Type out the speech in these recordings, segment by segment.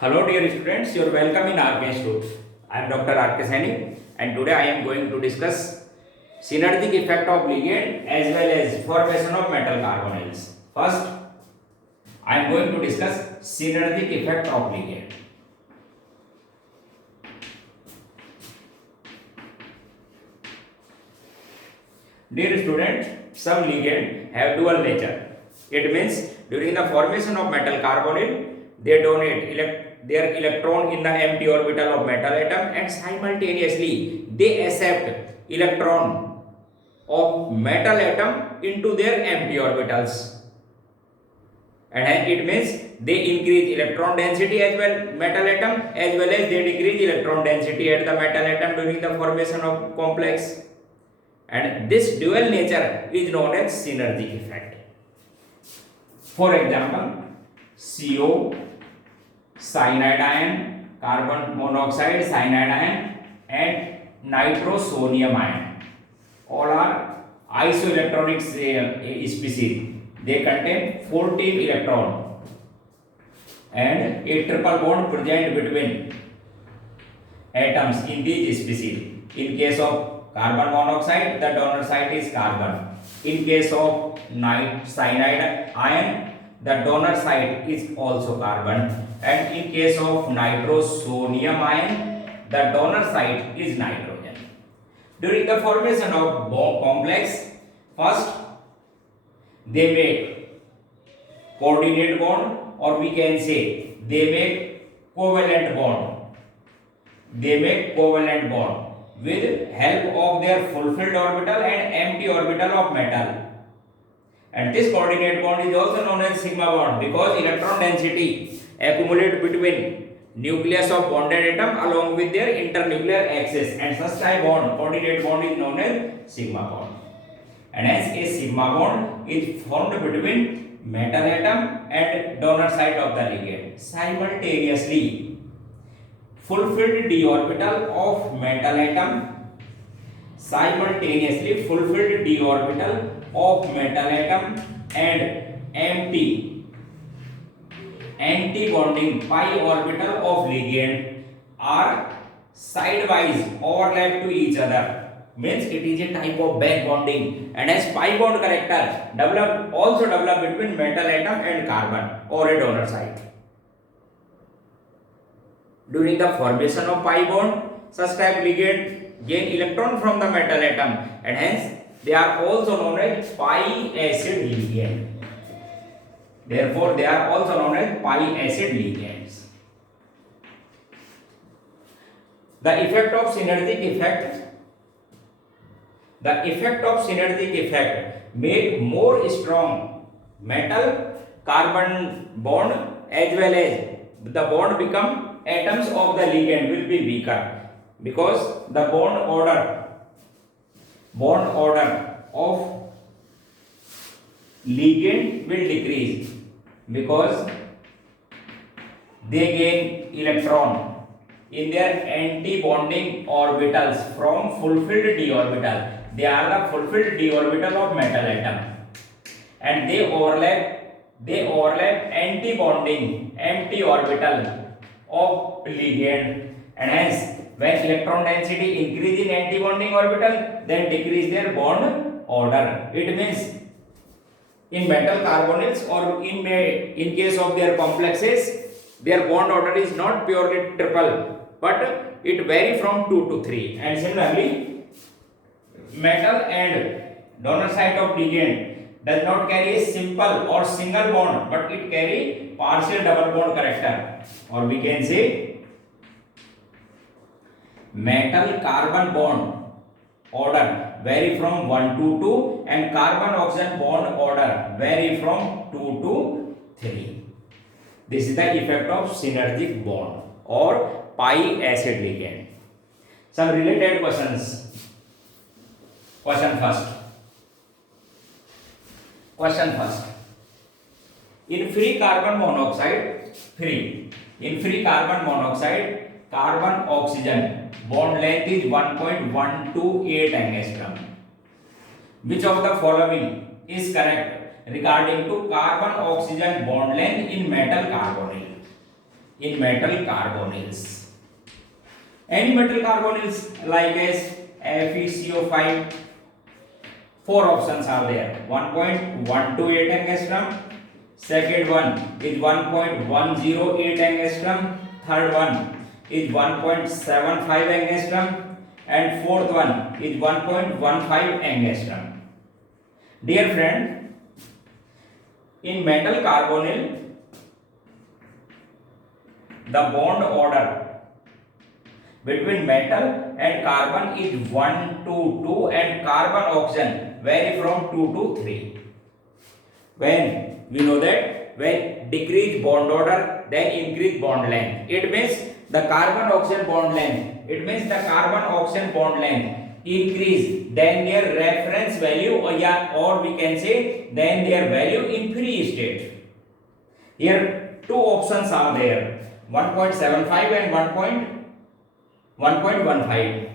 Hello dear students, you are welcome in RK Institute. I am Dr. RK Saini and today I am going to discuss synergic effect of ligand as well as formation of metal carbonyls. First, I am going to discuss synergic effect of ligand. Dear student, some ligand have dual nature. It means during the formation of metal carbonyl, they donate their electron in the empty orbital of metal atom and simultaneously they accept electron of metal atom into their empty orbitals. And it means they increase electron density as well metal atom as well as they decrease electron density at the metal atom during the formation of complex. And this dual nature is known as synergic effect. For example, CO, cyanide ion, carbon monoxide, cyanide ion, and nitrosonium ion. All are isoelectronic species. They contain 14 electron and a triple bond present between atoms in these species. In case of carbon monoxide, the donor site is carbon. In case of cyanide ion, the donor site is also carbon. And in case of nitrosonium ion, the donor site is nitrogen. During the formation of complex, first they make coordinate bond, or we can say they make covalent bond. They make covalent bond with help of their fulfilled orbital and empty orbital of metal. And this coordinate bond is also known as sigma bond because electron density accumulate between nucleus of bonded atom along with their internuclear axis, and such type bond, coordinate bond, is known as sigma bond. And hence a sigma bond is formed between metal atom and donor site of the ligand. Simultaneously, fulfilled d orbital of metal atom, simultaneously fulfilled d orbital of metal atom and empty anti-bonding pi orbital of ligand are sidewise overlap to each other. Means it is a type of back bonding, and as pi bond character develop between metal atom and carbon or a donor site. During the formation of pi bond, such type ligand gain electron from the metal atom, and hence they are also known as pi acid ligand. Therefore, they are also known as pi acid ligands. The effect of synergic effect. The effect of synergic effect make more strong metal carbon bond as well as the bond become atoms of the ligand will be weaker because the bond order of ligand will decrease because they gain electron in their anti-bonding orbitals from fulfilled d orbital. They are the fulfilled d orbital of metal atom, and they overlap anti-bonding empty orbital of ligand, and hence when electron density increase in anti-bonding orbital, then decrease their bond order. It means in metal carbonyls or in case of their complexes, their bond order is not purely triple, but it vary from 2 to 3. And similarly, metal and donor site of ligand does not carry a simple or single bond, but it carry partial double bond character, or we can say metal carbon bond order vary from 1 to 2 and carbon oxygen bond order vary from 2 to 3. This is the effect of synergic bond or pi acid ligand. Some related questions. Question first. In free carbon monoxide, carbon oxygen bond length is 1.128 angstrom. Which of the following is correct regarding to carbon oxygen bond length in metal carbonyl? in metal carbonyls. Any metal carbonyls like as FeCO5, four options are there. 1.128 angstrom, second one is 1.108 angstrom, third one is 1.75 angstrom, and fourth one is 1.15 angstrom. Dear friend, in metal carbonyl, the bond order between metal and carbon is 1 to 2 and carbon oxygen vary from 2 to 3. When we know that when decrease bond order then increase bond length, it means the carbon oxygen bond length, increase then their reference value or we can say then their value in free state. Here two options are there, 1.75 and 1.15.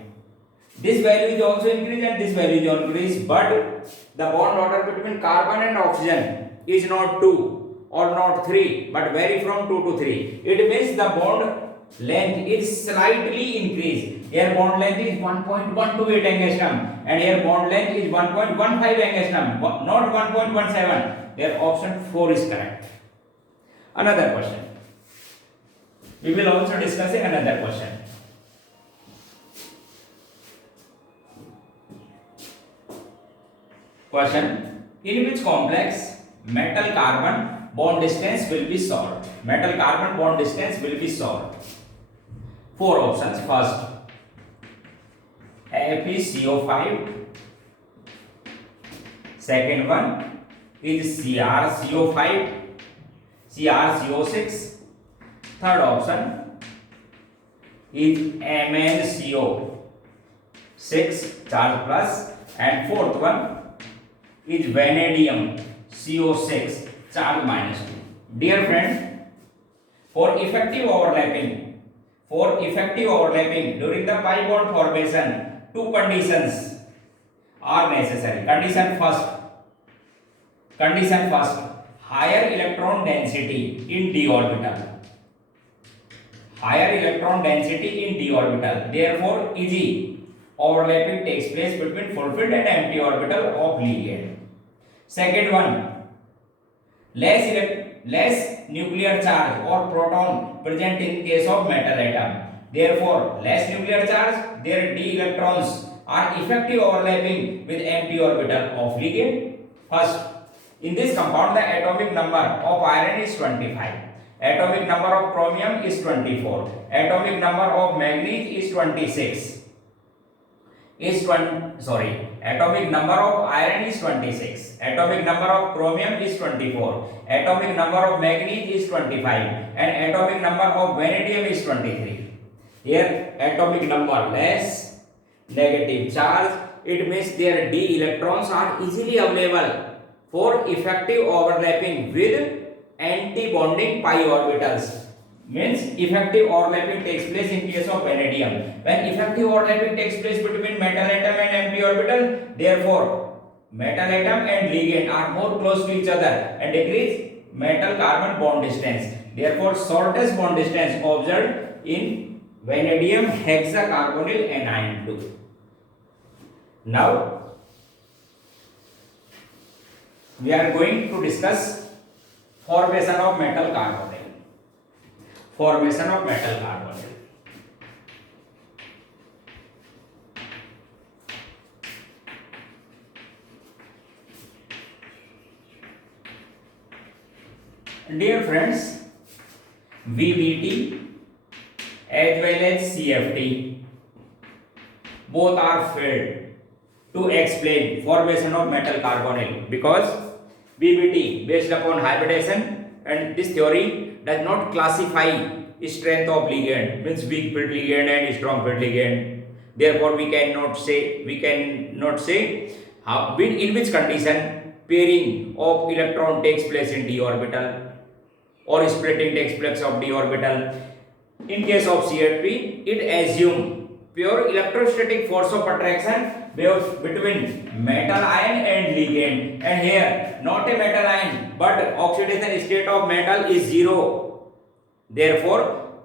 This value is also increased and this value is increased, but the bond order between carbon and oxygen is not 2 or not 3 but vary from 2 to 3. It means the bond length is slightly increased. Here bond length is 1.128 angstrom and here bond length is 1.15 angstrom, not 1.17. Their option 4 is correct. Another question. We will also discuss another question. Question: in which complex metal carbon bond distance will be solved? Metal carbon bond distance will be solved. Four options. First, FeCO5. Second one is CrCO5, CrCO6. Third option is MnCO6 charge plus, and fourth one is vanadium CO6 charge minus 2. Dear friend, for effective overlapping during the pi bond formation, two conditions are necessary. Condition first, higher electron density in d orbital. Therefore, easy overlapping takes place between fulfilled and empty orbital of ligand. Second one, less nuclear charge or proton present in case of metal atom. Therefore, less nuclear charge, their d electrons are effective overlapping with empty orbital of ligand. First, in this compound the atomic number of iron is 25. Atomic number of chromium is 24. Atomic number of manganese is 26. Atomic number of iron is 26. Atomic number of chromium is 24. Atomic number of manganese is 25. And atomic number of vanadium is 23. Here atomic number less, negative charge, it means their d electrons are easily available for effective overlapping with anti-bonding pi orbitals. Means effective overlapping takes place in case of vanadium. When effective overlapping takes place between metal atom and empty orbital, therefore metal atom and ligand are more close to each other and decrease metal carbon bond distance. Therefore, shortest bond distance observed in vanadium hexacarbonyl anion 2. Now we are going to discuss formation of metal carbonyl. Dear friends, VBT as well as CFT both are filled to explain formation of metal carbonyl, because VBT based upon hybridization, and this theory does not classify strength of ligand, means weak field ligand and strong field ligand. Therefore, we cannot say how in which condition pairing of electron takes place in d orbital or splitting takes place of d orbital. In case of CFT, it assumes pure electrostatic force of attraction between metal ion and ligand, and here not a metal ion but oxidation state of metal is 0. Therefore,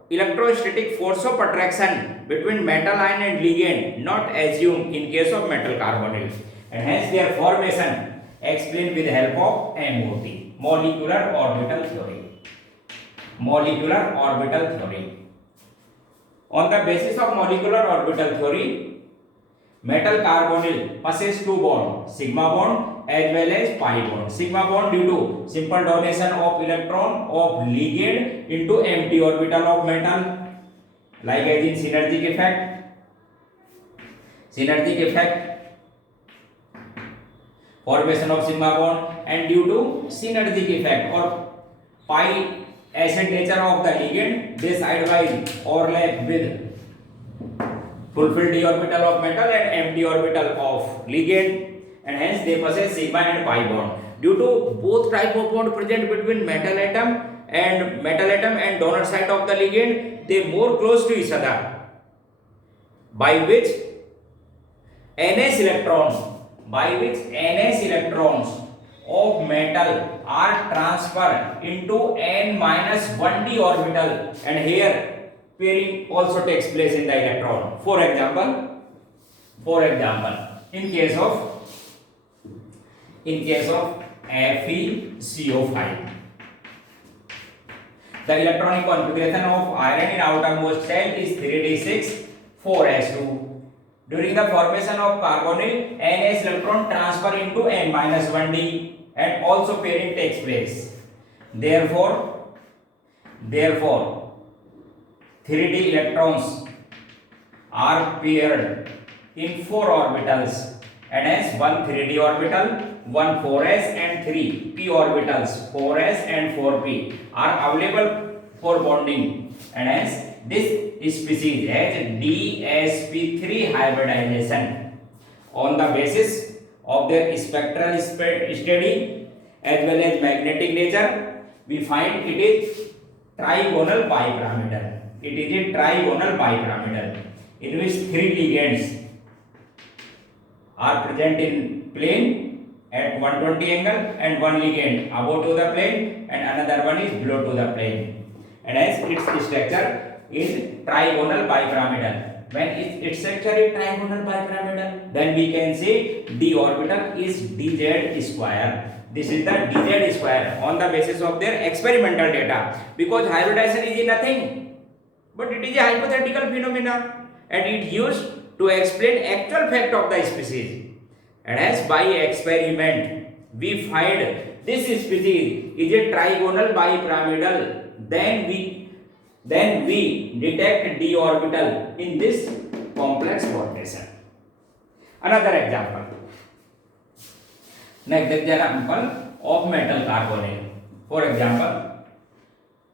electrostatic force of attraction between metal ion and ligand not assumed in case of metal carbonyl, and hence their formation explained with the help of MOT, molecular orbital theory. Molecular orbital theory. On the basis of molecular orbital theory, metal carbonyl possess two bonds, sigma bond as well as pi bond. Sigma bond due to simple donation of electron of ligand into empty orbital of metal, like as in synergic effect. Synergic effect, formation of sigma bond, and due to synergic effect or pi acid nature of the ligand, they sidewise overlap with fulfilled d orbital of metal and empty orbital of ligand, and hence they possess sigma and pi bond. Due to both type of bond present between metal atom and donor site of the ligand, they more close to each other, by which ns electrons of metal are transferred into n minus 1d orbital, and here pairing also takes place in the electron. For example, in case of FeCO5, the electronic configuration of iron in outermost shell is 3d6 4s2. During the formation of carbonyl, ns electron transfer into n minus 1d, and also pairing takes place. Therefore 3d electrons are paired in 4 orbitals, and hence 1 3d orbital, 1 4s and 3 p orbitals, 4s and 4p are available for bonding, and hence this species has dsp3 hybridization. On the basis of their spectral study as well as magnetic nature, we find it is trigonal bipyramidal. It is a trigonal bipyramidal in which 3 ligands are present in plane at 120 angle, and one ligand above to the plane and another one is below to the plane, and hence its structure is trigonal bipyramidal. When its structure is trigonal bipyramidal, then we can say d orbital is dz square. This is the dz square on the basis of their experimental data, because hybridization is nothing but it is a hypothetical phenomena, and it used to explain actual fact of the species, and as by experiment we find this species is a trigonal bipyramidal, then we detect d orbital in this complex formation. Another example. Next example of metal carbonyl. For example,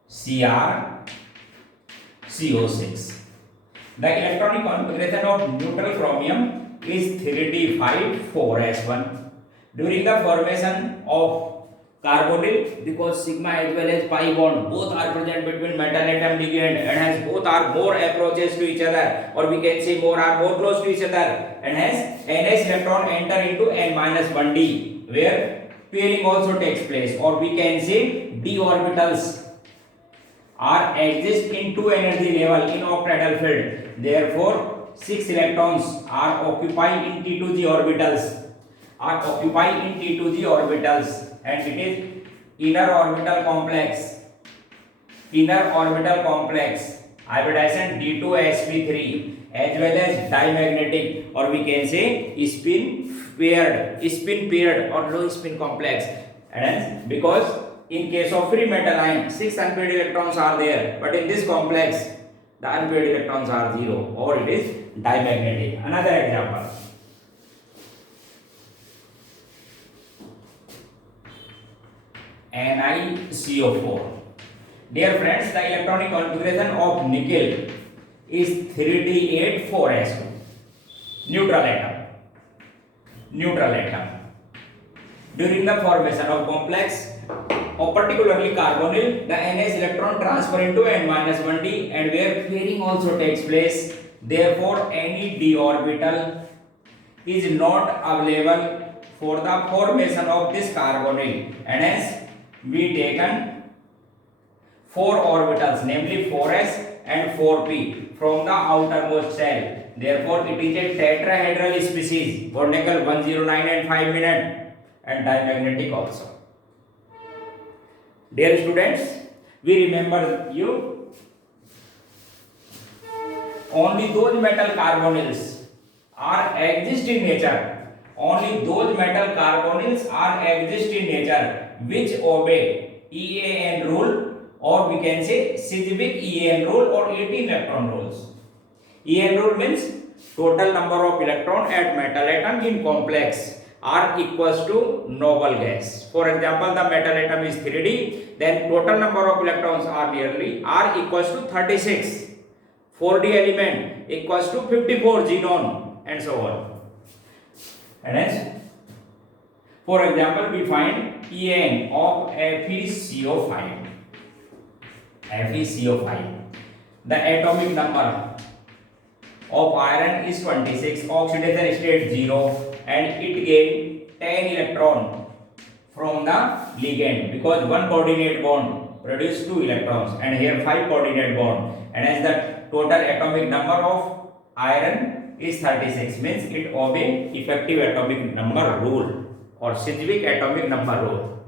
CrCO6. The electronic configuration of neutral chromium is 3d5 4s1. During the formation of carbonyl, because sigma as well as pi bond both are present between metal atom ligand, and hence both are more approaches to each other, or we can say more close to each other, and hence ns electron enter into n minus 1d, where pairing also takes place, or we can say d orbitals are exist in 2 energy level in octahedral field. Therefore 6 electrons are occupied in T2g orbitals, and it is inner orbital complex hybridization d2sp3 as well as dimagnetic, or we can say spin paired or low spin complex, and because in case of free metal ion 6 unpaired electrons are there, but in this complex the unpaired electrons are 0, or it is dimagnetic. Another example, NiCO4. Dear friends, the electronic configuration of nickel is 3d8 4s2. Neutral atom. During the formation of complex, or particularly carbonyl, the ns electron transfer into n minus 1d, and where pairing also takes place. Therefore any d orbital is not available for the formation of this carbonyl, and hence we taken 4 orbitals, namely 4s and 4p from the outermost shell. Therefore, it is a tetrahedral species. Vortical 109 and 5 minute and diamagnetic also. Dear students, we remember you only those metal carbonyls are exist in nature. Only those metal carbonyls are exist in nature which obey EAN rule, or we can say Sedgwick EAN rule or 18 electron rules. EAN rule means total number of electron at metal atom in complex are equals to noble gas. For example, the metal atom is 3D, then total number of electrons are equals to 36. 4D element equals to 54 xenon and so on. And hence, for example, we find EAN of FeCO5. FeCO5. The atomic number of iron is 26, oxidation state 0, and it gain 10 electron from the ligand because one coordinate bond produce 2 electrons and here 5 coordinate bond, and as the total atomic number of iron is 36, means it obey effective atomic number rule or Sedgwick atomic number rule.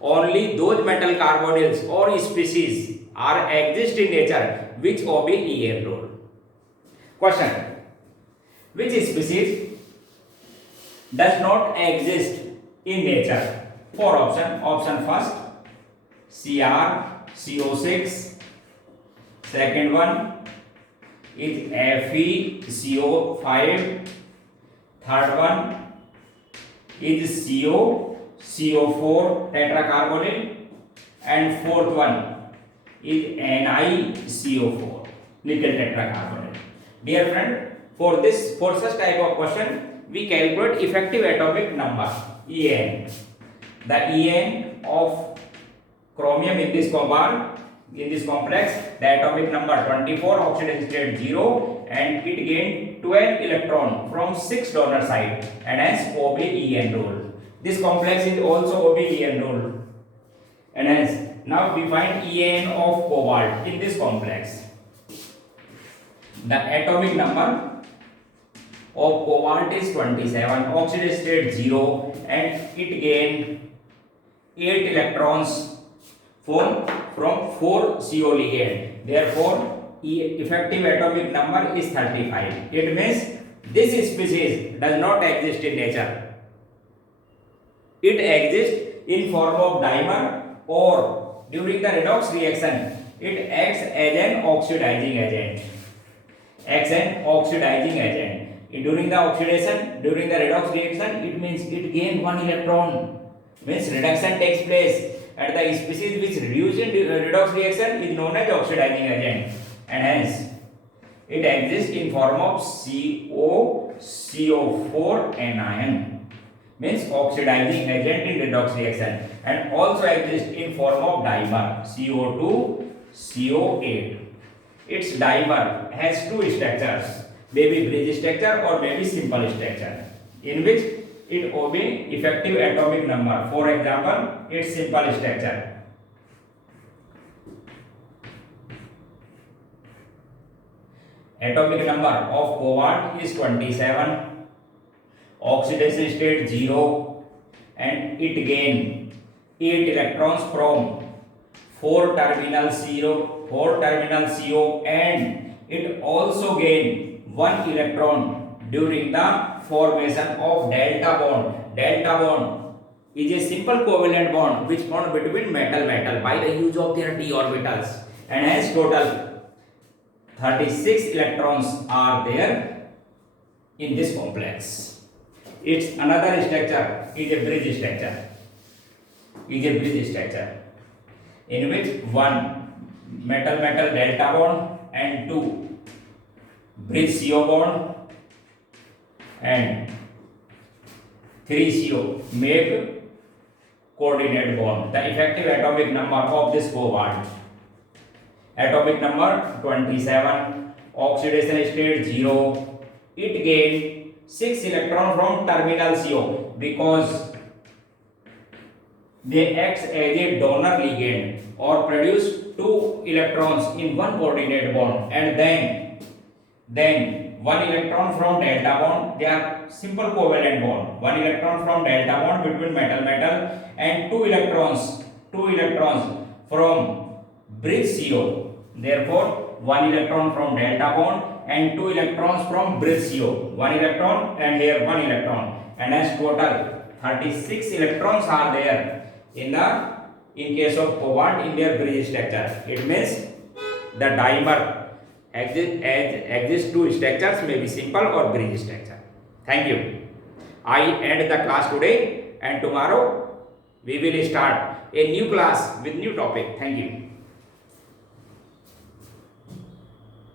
Only those metal carbonyls or species are exist in nature which obey EAN rule. Question: which species does not exist in nature? 4 option. Option first, CrCO6. Second one is FeCO5. Third one is CO4 tetracarbonyl, and fourth one is NiCO4 nickel tetracarbonyl. Dear friend, for such type of question we calculate effective atomic number EAN. The EAN of chromium in this complex, the atomic number 24, oxidation state 0, and it gained 12 electron from 6 donor site and hence obey EAN rule. This complex is also obey EAN rule, and hence now we find EAN of cobalt in this complex. The atomic number of cobalt is 27, oxidation state 0, and it gained 8 electrons from 4 CO ligand. Therefore, effective atomic number is 35. It means this species does not exist in nature. It exists in form of dimer, or during the redox reaction it acts as an oxidizing agent. During the oxidation, during the redox reaction, it means it gain 1 electron. Means reduction takes place at the species which reduce in redox reaction is known as oxidizing agent, and hence it exists in form of CO4 anion, means oxidizing agent in redox reaction, and also exists in form of dimer CO2CO8. Its dimer has 2 structures, maybe bridge structure or maybe simple structure, in which it obey effective atomic number. For example, its simple structure. Atomic number of cobalt is 27, oxidation state 0, and it gain 8 electrons from 4 terminal CO, and it also gain 1 electron during the formation of delta bond. Delta bond is a simple covalent bond which formed between metal by the use of their d orbitals, and hence total 36 electrons are there in this complex. Its another structure is a bridge structure, in which 1 metal delta bond and 2 bridge CO bond and 3 CO make coordinate bond. The effective atomic number of this cobalt, atomic number 27, oxidation state 0, it gained 6 electron from terminal CO because they act as a donor ligand or produce two electrons in one coordinate bond, and then one electron from delta bond, they are simple covalent bond, one electron from delta bond between metal and two electrons from bridge CO. Therefore, one electron from delta bond and two electrons from bridge CO, one electron and here one electron, and as total 36 electrons are there in case of cobalt in their bridge structure. It means the dimer exists two structures, may be simple or bridge structure. Thank you. I end the class today, and tomorrow we will start a new class with new topic. Thank you.